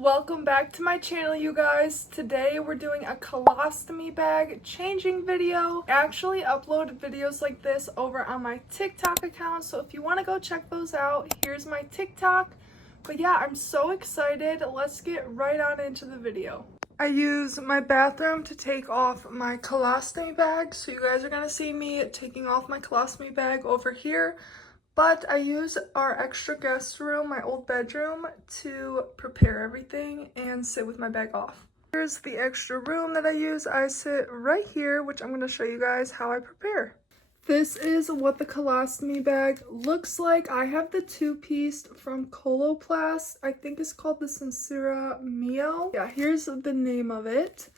Welcome back to my channel, you guys. Today we're doing a colostomy bag changing video. I actually upload videos like this over on my TikTok account, so if you want to go check those out, here's my TikTok. But yeah, I'm so excited. Let's get right on into the video. I use my bathroom to take off my colostomy bag, so you guys are going to see me taking off my colostomy bag over here. But I use our extra guest room, my old bedroom, to prepare everything and sit with my bag off. Here's the extra room that I use. I sit right here, which I'm going to show you guys how I prepare. This is what the colostomy bag looks like. I have the two-piece from Coloplast. I think it's called the Sincera Mio. Yeah, here's the name of it.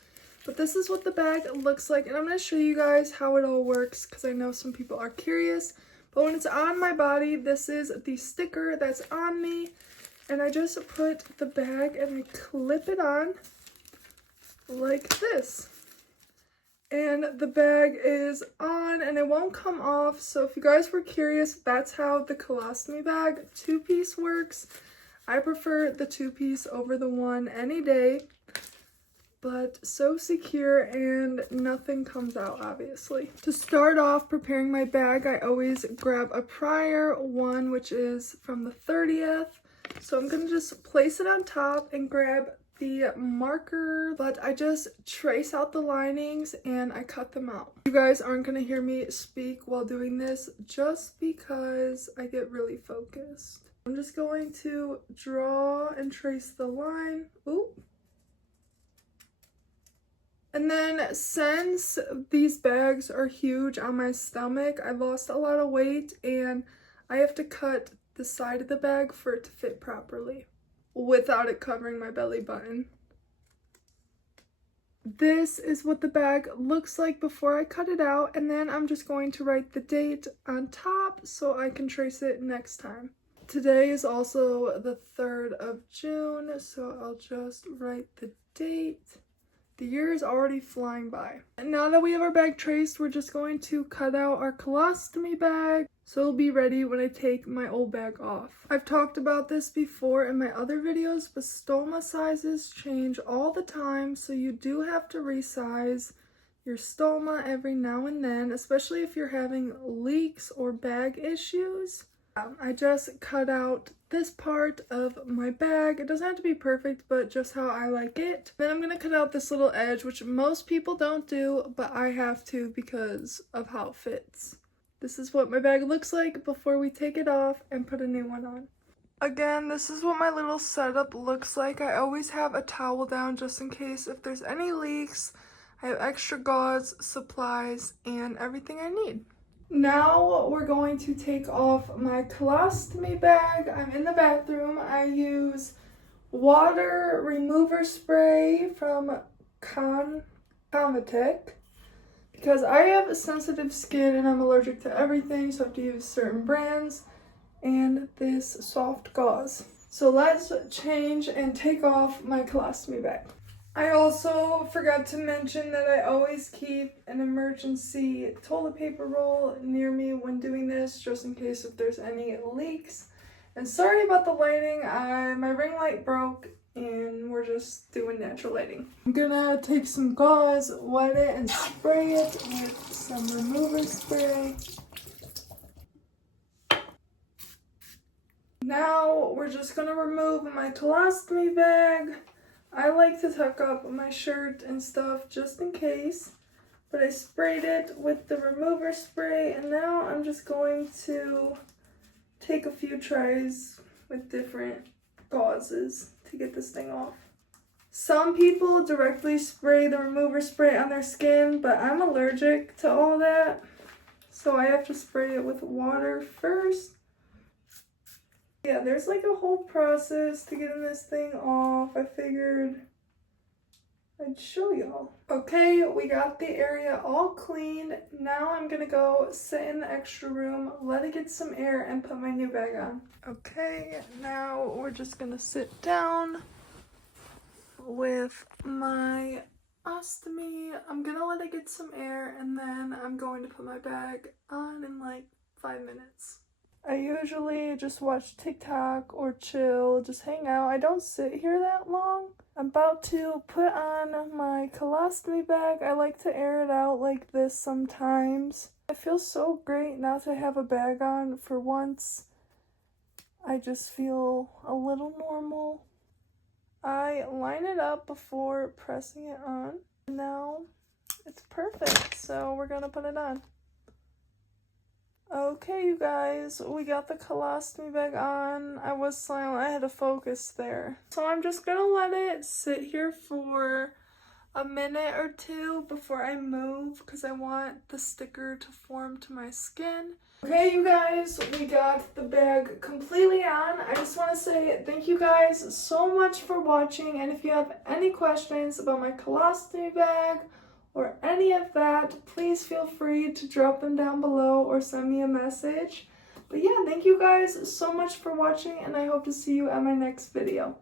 But this is what the bag looks like, and I'm going to show you guys how it all works because I know some people are curious. But when it's on my body, this is the sticker that's on me. And I just put the bag and I clip it on like this. And the bag is on and it won't come off. So if you guys were curious, that's how the colostomy bag two-piece works. I prefer the two-piece over the one any day. But so secure and nothing comes out, obviously. To start off preparing my bag, I always grab a prior one, which is from the 30th. So I'm gonna just place it on top and grab the marker, but I just trace out the linings and I cut them out. You guys aren't gonna hear me speak while doing this just because I get really focused. I'm just going to draw and trace the line. Ooh. And then since these bags are huge on my stomach, I lost a lot of weight and I have to cut the side of the bag for it to fit properly without it covering my belly button. This is what the bag looks like before I cut it out, and then I'm just going to write the date on top so I can trace it next time. Today is also the 3rd of June, so I'll just write the date. The year is already flying by. And now that we have our bag traced, we're just going to cut out our colostomy bag so it'll be ready when I take my old bag off. I've talked about this before in my other videos, but stoma sizes change all the time, so you do have to resize your stoma every now and then, especially if you're having leaks or bag issues. I just cut out this part of my bag. It doesn't have to be perfect, but just how I like it. Then I'm going to cut out this little edge, which most people don't do, but I have to because of how it fits. This is what my bag looks like before we take it off and put a new one on. Again, this is what my little setup looks like. I always have a towel down just in case if there's any leaks. I have extra gauze, supplies, and everything I need. Now we're going to take off my colostomy bag. I'm in the bathroom. I use water remover spray from Convatec because I have sensitive skin and I'm allergic to everything, so I have to use certain brands and this soft gauze. So let's change and take off my colostomy bag. I also forgot to mention that I always keep an emergency toilet paper roll near me when doing this, just in case if there's any leaks. And sorry about the lighting, my ring light broke and we're just doing natural lighting. I'm gonna take some gauze, wet it, and spray it with some remover spray. Now we're just gonna remove my colostomy bag. I like to tuck up my shirt and stuff just in case, but I sprayed it with the remover spray, and now I'm just going to take a few tries with different gauzes to get this thing off. Some people directly spray the remover spray on their skin, but I'm allergic to all that, so I have to spray it with water first. Yeah, there's like a whole process to getting this thing off. I figured I'd show y'all. Okay, we got the area all cleaned. Now I'm gonna go sit in the extra room, let it get some air, and put my new bag on. Okay, now we're just gonna sit down with my ostomy. I'm gonna let it get some air, and then I'm going to put my bag on in like 5 minutes. I usually just watch TikTok or chill, just hang out. I don't sit here that long. I'm about to put on my colostomy bag. I like to air it out like this sometimes. It feels so great not to have a bag on for once. I just feel a little normal. I line it up before pressing it on. Now it's perfect, so we're gonna put it on. Okay, you guys, we got the colostomy bag on. I was silent, I had to focus there. So I'm just gonna let it sit here for a minute or two before I move because I want the sticker to form to my skin. Okay, you guys, we got the bag completely on. I just want to say thank you guys so much for watching, and if you have any questions about my colostomy bag or any of that, please feel free to drop them down below or send me a message. But yeah, thank you guys so much for watching, and I hope to see you at my next video.